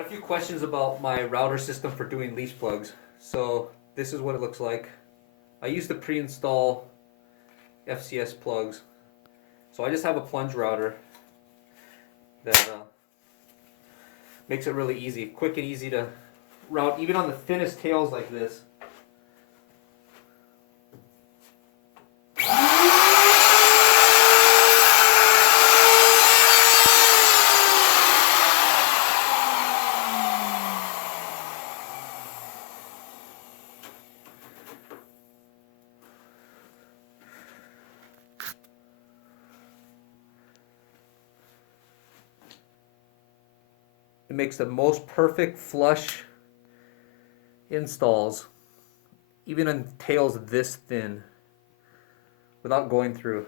Had a few questions about my router system for doing leash plugs. So this is what it looks like. I used to pre-install FCS plugs. So I just have a plunge router that makes it really easy, quick and easy to route, even on the thinnest tails like this. It makes the most perfect flush installs, even on tails this thin, without going through.